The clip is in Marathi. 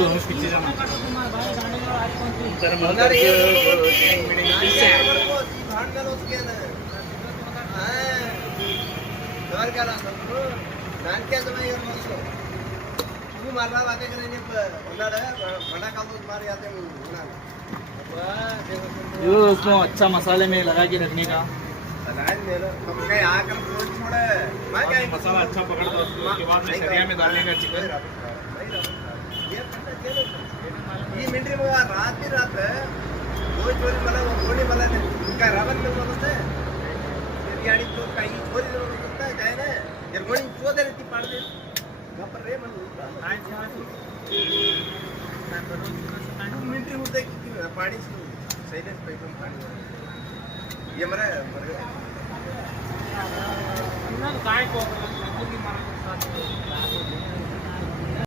लो पीछे जाना तर मारला बातें करेंगे बड़ा काम मार जाते ये उसको अच्छा मसाले में लगा के रखने का मसाला अच्छा पकड़ दो उसके बाद में शरिया में डालने का चिकन ये मिनट में रात ही रात रोज चोरी मला कोणी मला काय रावण नसतं बिर्याणी तो काही चोरी नसतं काय ना जर कोणी चोरी ती पाडते वापर रे म्हणून मिनट होते किती पाणी सैलेश पैपून पाणी ये मरा काय